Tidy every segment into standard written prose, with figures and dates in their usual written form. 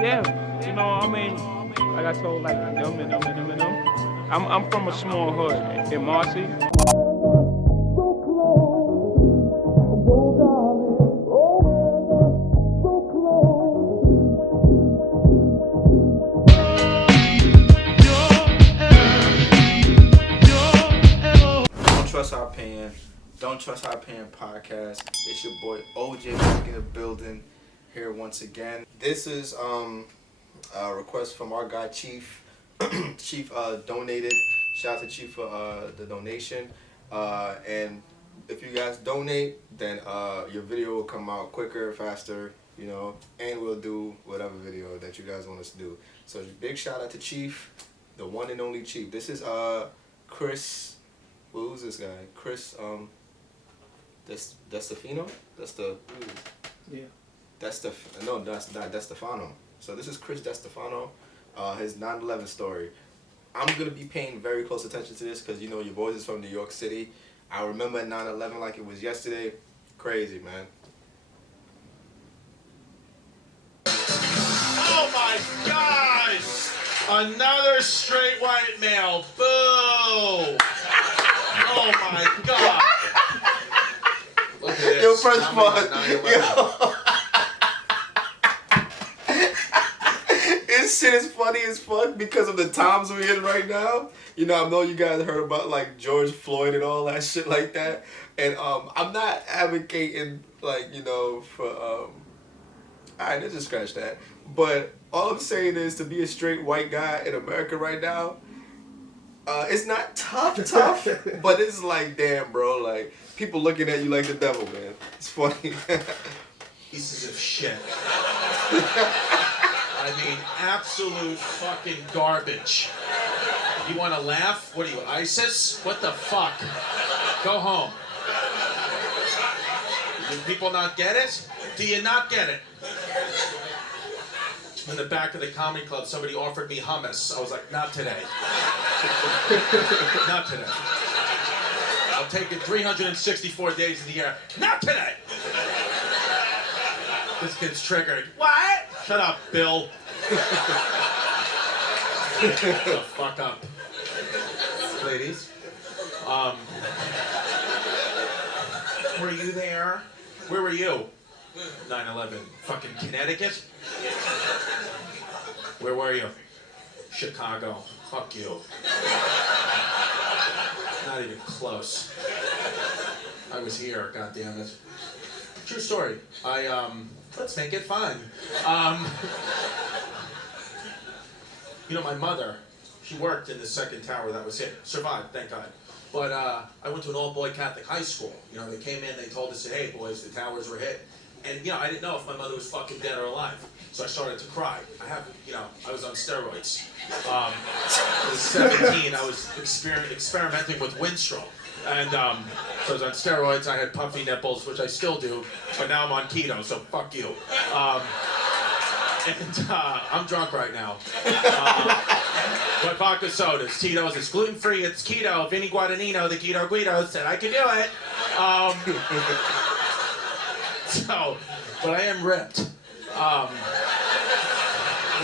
Yeah, I mean, like I told like them. I'm from a small hood in Marcy. Don't Trust Our Pan. Don't Trust Our Pan podcast. It's your boy OJ back in the building here once again. This is a request from our guy Chief. Chief donated. Shout out to Chief for the donation. And if you guys donate, then your video will come out quicker, faster, and we'll do whatever video that you guys want us to do. So big shout out to Chief, the one and only Chief. This is Chris. Who's this guy? Chris DISTEFANO? Yeah. That's not DISTEFANO. So this is Chris DISTEFANO, his 9/11 story. I'm gonna be paying very close attention to this because your boys is from New York City. I remember 9/11 like it was yesterday. Crazy, man. Oh my gosh! Another straight white male. Boo! Oh my god! Look at this. Yo, first of all, this shit is funny as fuck because of the times we're in right now. I know you guys heard about like George Floyd and all that shit like that, and I'm not advocating for alright, let's just scratch that. But all I'm saying is to be a straight white guy in America right now. It's not tough, but it's like, damn, bro, like, people looking at you like the devil, man. It's funny. Pieces of shit. I mean, absolute fucking garbage. You want to laugh? What are you, ISIS? What the fuck? Go home. Do people not get it? Do you not get it? In the back of the comedy club, somebody offered me hummus. I was like, not today. Not today. I'll take it 364 days of the year. Not today. This kid's triggered. What? Shut up, Bill. Shut the fuck up. Ladies. Were you there? Where were you? 9/11. Fucking Connecticut? Where were you? Chicago. Fuck you. Not even close. I was here, goddammit. True story. Let's make it fun. My mother, she worked in the second tower that was hit. Survived, thank God. But I went to an all-boy Catholic high school. They came in, they told us, hey boys, the towers were hit. And, I didn't know if my mother was fucking dead or alive. So I started to cry. I was on steroids. I was 17, I was experimenting with Winstrol. And so I was on steroids, I had puffy nipples, which I still do, but now I'm on keto, so fuck you. I'm drunk right now. But vodka sodas, Tito's, it's gluten-free, it's keto. Vinny Guadagnino, the Keto Guido, said I could do it. But I am ripped. What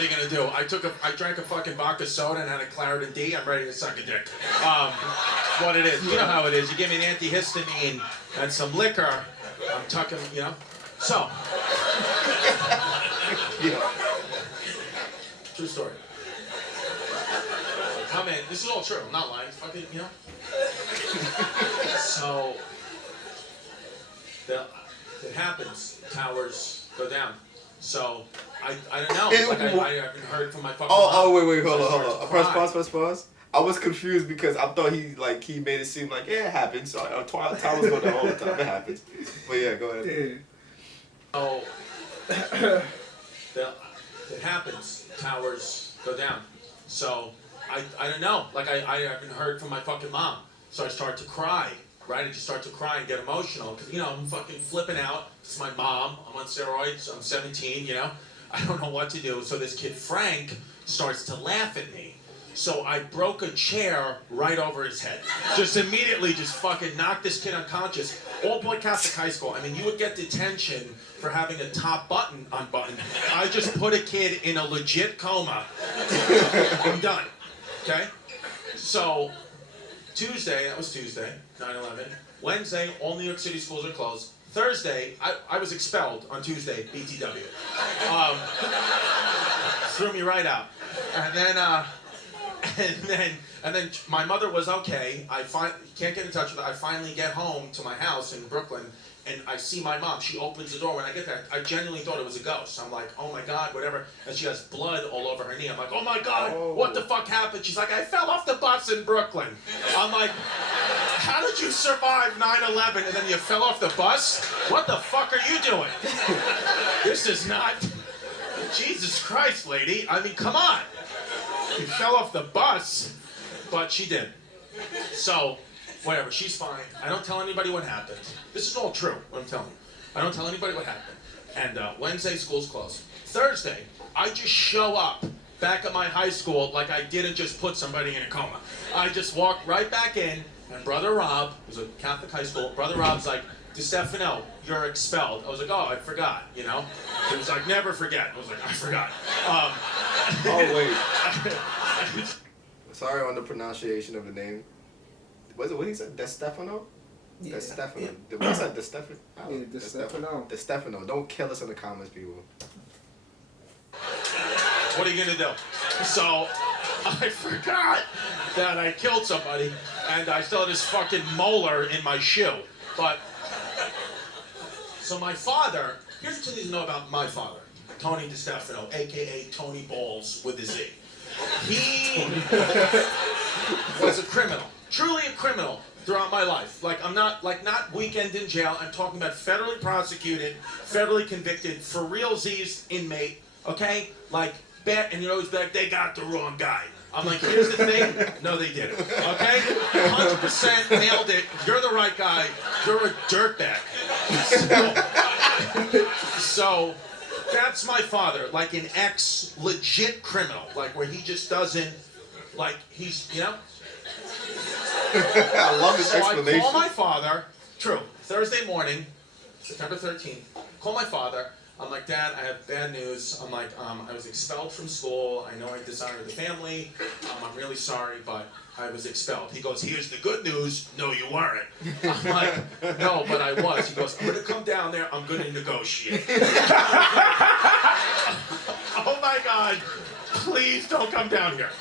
are you gonna do? I drank a fucking vodka soda and had a Claritin D. I'm ready to suck a dick. What it is. You know how it is. You give me an antihistamine and some liquor. I'm tucking, So. True story. Come in. This is all true. I'm not lying. Fucking, So. It happens. Towers go down. So, I don't know. I haven't heard from my fucking mom. Wait, hold on. Pause. I was confused because I thought he made it seem like, yeah, it happens. So, towers go down all the time. It happens. But yeah, go ahead. So, it happens. Towers go down. So, I don't know. I haven't heard from my fucking mom. So I start to cry. Right? I just start to cry and get emotional because, I'm fucking flipping out. It's my mom. I'm on steroids. I'm 17, I don't know what to do. So this kid, Frank, starts to laugh at me. So I broke a chair right over his head. Just immediately just fucking knocked this kid unconscious. all-boy Catholic high school. I mean, you would get detention for having a top button unbuttoned. I just put a kid in a legit coma. I'm done. Okay? So, Tuesday, that was Tuesday, 9/11. Wednesday, all New York City schools are closed. Thursday, I was expelled on Tuesday, BTW. Threw me right out. And then my mother was okay. Can't get in touch with her. I finally get home to my house in Brooklyn, and I see my mom. She opens the door. When I get there, I genuinely thought it was a ghost. I'm like, oh my God, whatever. And she has blood all over her knee. I'm like, oh my God, what the fuck happened? She's like, I fell off the bus in Brooklyn. I'm like, how did you survive 9/11 and then you fell off the bus? What the fuck are you doing? This is not... Jesus Christ, lady. I mean, come on. You fell off the bus, but she did. So, whatever, she's fine. I don't tell anybody what happened. This is all true, what I'm telling you. I don't tell anybody what happened. And Wednesday, school's closed. Thursday, I just show up back at my high school like I didn't just put somebody in a coma. I just walked right back in, and Brother Rob, who's a Catholic high school, Brother Rob's like, DiStefano, you're expelled. I was like, oh, I forgot, you know? He was like, never forget. I was like, I forgot. Oh, wait. Sorry on the pronunciation of the name. Was it what he said? DiStefano? Yeah. DiStefano. Yeah. What's that? DiStefano? Yeah, DiStefano. DiStefano. Don't kill us in the comments, people. What are you gonna do? So, I forgot that I killed somebody, and I still had this fucking molar in my shoe. But, so my father, here's what you need to know about my father, Tony DiStefano, a.k.a. Tony Balls with a Z. He was a criminal, truly a criminal throughout my life. Like, I'm not, not weekend in jail, I'm talking about federally prosecuted, federally convicted, for real Z's inmate, okay? Like, bad, and you always be like, they got the wrong guy. I'm like, here's the thing. No, they didn't. Okay? 100% nailed it. You're the right guy. You're a dirtbag. So that's my father, like an ex-legit criminal, like where he just doesn't, like he's, you know? I love this explanation. I call my father, true, Thursday morning, September 13th, call my father. I'm like, Dad, I have bad news. I'm like, I was expelled from school. I know I dishonored the family. I'm really sorry, but I was expelled. He goes, here's the good news. No, you weren't. I'm like, no, but I was. He goes, I'm going to come down there. I'm going to negotiate. Oh, my God. Please don't come down here.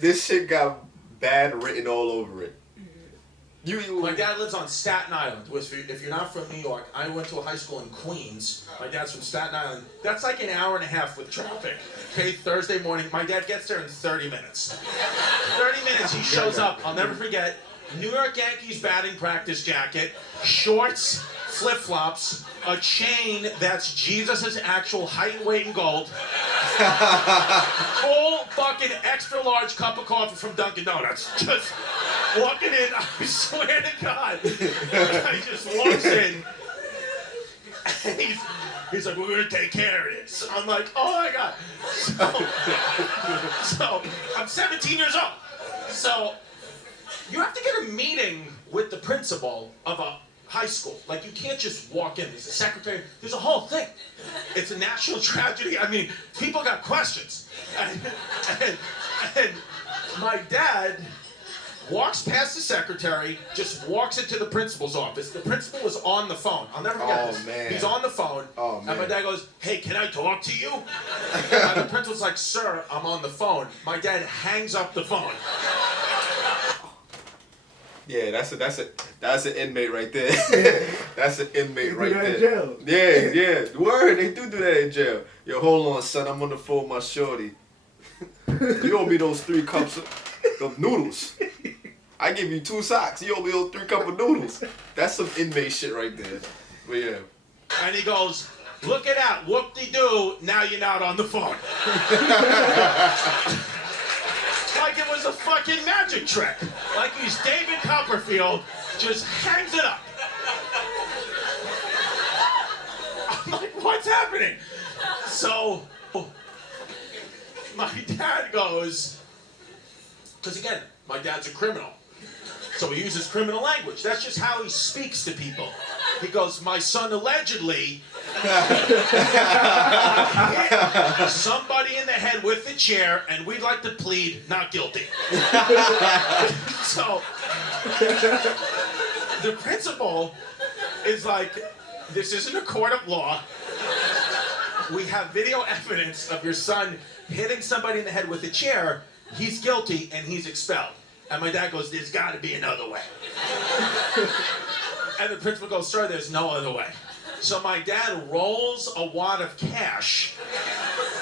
This shit got bad written all over it. My dad lives on Staten Island. If you're not from New York, I went to a high school in Queens. My dad's from Staten Island. That's like an hour and a half with traffic. Okay, Thursday morning. My dad gets there in 30 minutes. 30 minutes, he shows up. I'll never forget. New York Yankees batting practice jacket, shorts, flip-flops, a chain that's Jesus' actual height and weight in gold, full fucking extra large cup of coffee from Dunkin' Donuts. Just walking in, I swear to God. He just walks in, and he's like, we're gonna take care of this. I'm like, oh my God. So I'm 17 years old. So you have to get a meeting with the principal of a high school. Like, you can't just walk in. There's a secretary. There's a whole thing. It's a national tragedy. I mean, people got questions. And my dad walks past the secretary, just walks into the principal's office. The principal was on the phone. I'll never forget this. Man. He's on the phone. Oh, man. And my dad goes, hey, can I talk to you? And the principal's like, sir, I'm on the phone. My dad hangs up the phone. Yeah, that's an inmate right there. That's an inmate right do that in there. jail. Yeah. Word, they do that in jail. Yo, hold on, son. I'm on the phone with my shorty. You owe me those 3 cups of noodles. I give you 2 socks. You owe me those 3 cups of noodles. That's some inmate shit right there. But yeah. And he goes, look at that, whoop-de-doo, now you're not on the phone. Like it was a fucking magic trick. Like he's David Copperfield, just hangs it up. I'm like, what's happening? So, my dad goes, because again, My dad's a criminal. So he uses criminal language. That's just how he speaks to people. He goes, my son allegedly hit somebody in the head with a chair, and we'd like to plead not guilty. So the principal is like, this isn't a court of law. We have video evidence of your son hitting somebody in the head with a chair. He's guilty and he's expelled. And my dad goes, there's got to be another way. And the principal goes, sir, there's no other way. So my dad rolls a wad of cash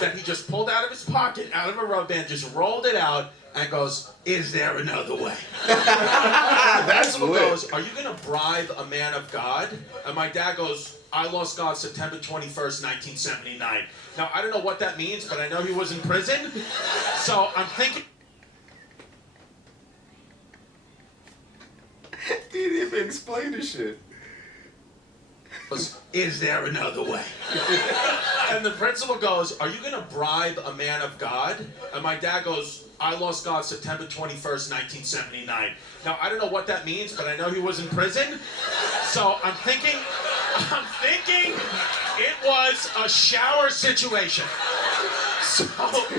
that he just pulled out of his pocket, out of a rubber band, just rolled it out, and goes, is there another way? That's what goes, are you going to bribe a man of God? And my dad goes, I lost God September 21st, 1979. Now, I don't know what that means, but I know he was in prison. So I'm thinking... He didn't even explain the shit. Is there another way? And the principal goes, are you going to bribe a man of God? And my dad goes, I lost God September 21st, 1979. Now, I don't know what that means, but I know he was in prison. So I'm thinking it was a shower situation. So, I don't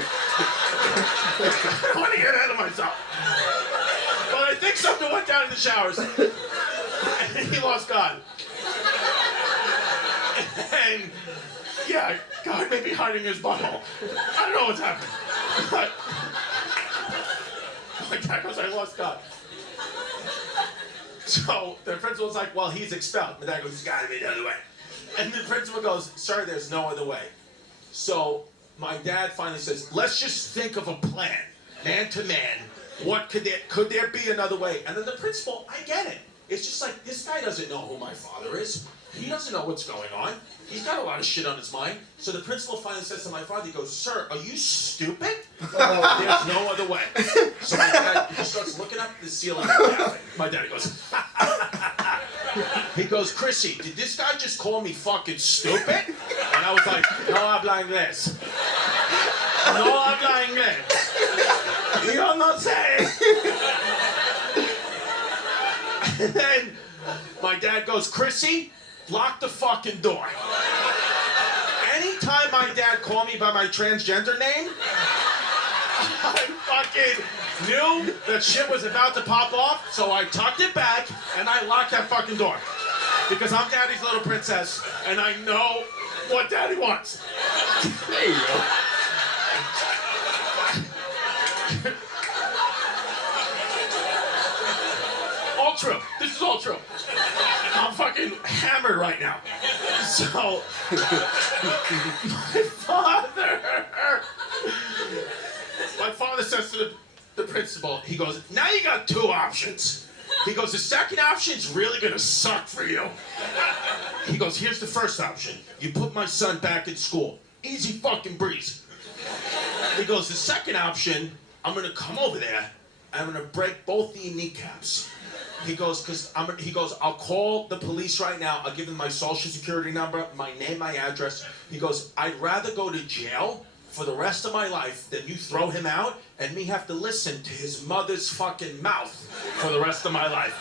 want to get ahead of myself. But I think something went down in the showers. And he lost God. And, yeah, God may be hiding his butthole. I don't know what's happening. But my dad goes, I lost God. So the principal's like, well, he's expelled. My dad goes, there's got to be another way. And the principal goes, sir, there's no other way. So my dad finally says, let's just think of a plan, man to man. What could there be another way? And then the principal, I get it. It's just like, this guy doesn't know who my father is. He doesn't know what's going on. He's got a lot of shit on his mind. So the principal finally says to my father, he goes, sir, are you stupid? There's no other way. So my dad, he starts looking up at the ceiling and laughing. My daddy goes, he goes, Chrissy, did this guy just call me fucking stupid? And I was like, no habla inglés. No habla inglés. Yo no sé. And then my dad goes, Chrissy, lock the fucking door. Anytime my dad called me by my transgender name, I fucking knew that shit was about to pop off, so I tucked it back and I locked that fucking door. Because I'm daddy's little princess and I know what daddy wants. There you go. All true. This is all true. I'm fucking hammered right now. So, my father says to the principal, he goes, now you got two options. He goes, the second option's really gonna suck for you. He goes, here's the first option. You put my son back in school. Easy fucking breeze. He goes, the second option, I'm gonna come over there and I'm gonna break both the kneecaps. He goes, I'll call the police right now. I'll give them my social security number, my name, my address. He goes, I'd rather go to jail for the rest of my life than you throw him out and me have to listen to his mother's fucking mouth for the rest of my life.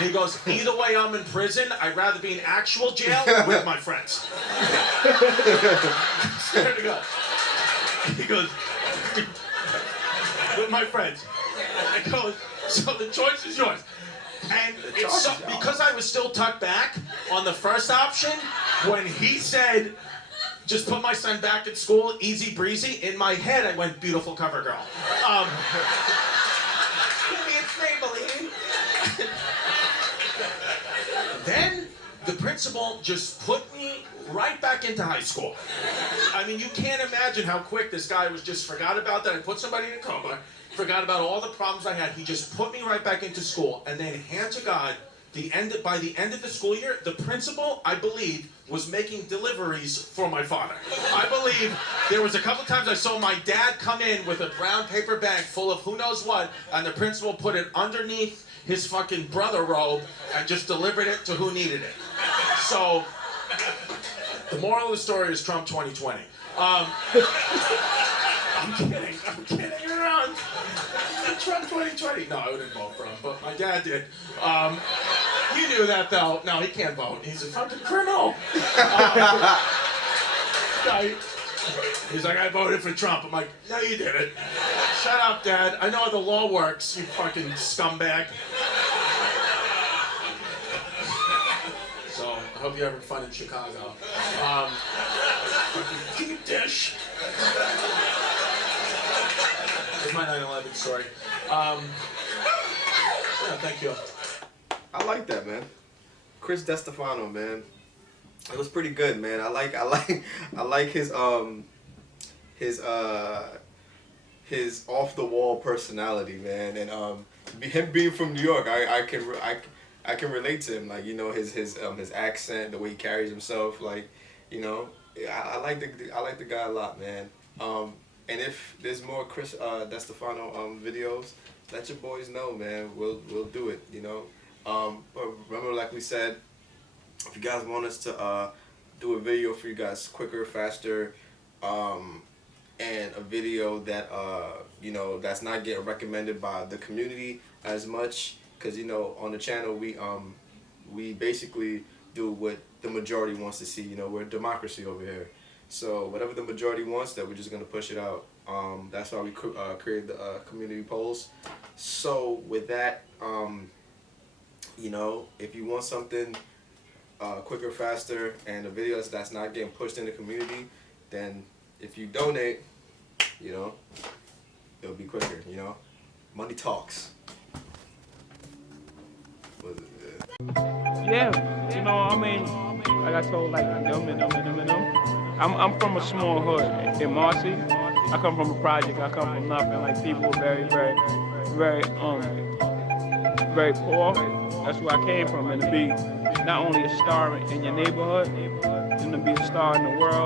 He goes, either way I'm in prison, I'd rather be in actual jail with my friends. Swear to God. He goes, with my friends. I go, so the choice is yours. And it's because I was still tucked back on the first option, when he said, just put my son back at school, easy breezy, in my head I went, beautiful cover girl. It's Maybelline. Then the principal just put me right back into high school. I mean, you can't imagine how quick this guy was just forgot about that. I put somebody in a coma. Forgot about all the problems I had. He just put me right back into school. And then, hand to God, by the end of the school year, the principal, I believe, was making deliveries for my father. I believe there was a couple times I saw my dad come in with a brown paper bag full of who knows what, and the principal put it underneath his fucking brother robe and just delivered it to who needed it. So, the moral of the story is Trump 2020. I'm kidding around. Trump 2020. No, I wouldn't vote for him, but my dad did. You knew that, though. No, he can't vote. He's a fucking criminal. He's like, I voted for Trump. I'm like, no, you didn't. Shut up, Dad. I know how the law works, you fucking scumbag. So, I hope you're having fun in Chicago. Fucking deep dish. It's my 9/11 story. Yeah, thank you. I like that, man. Chris DiStefano, man. It was pretty good, man. I like his off the wall personality, man, and him being from New York, I can relate to him. Like, you know, his accent, the way he carries himself, like, you know, I like the guy a lot, man. And if there's more Chris DiStefano videos, let your boys know, man. We'll do it, you know. But remember, like we said, if you guys want us to do a video for you guys quicker, faster, and a video that you know, that's not getting recommended by the community as much, because, you know, on the channel we basically do what the majority wants to see. You know, we're a democracy over here, so whatever the majority wants, that we're just gonna push it out. That's why we created the community polls. So with that, you know, if you want something quicker, faster, and the videos that's not getting pushed in the community, then if you donate, you know, it'll be quicker, you know. Money talks. What is it? Yeah, you know, I mean, like I told, like, them. I'm from a small hood in Marcy. I come from a project. I come from nothing. Like, people were very poor. That's where I came from. And to be not only a star in your neighborhood, and to be a star in the world.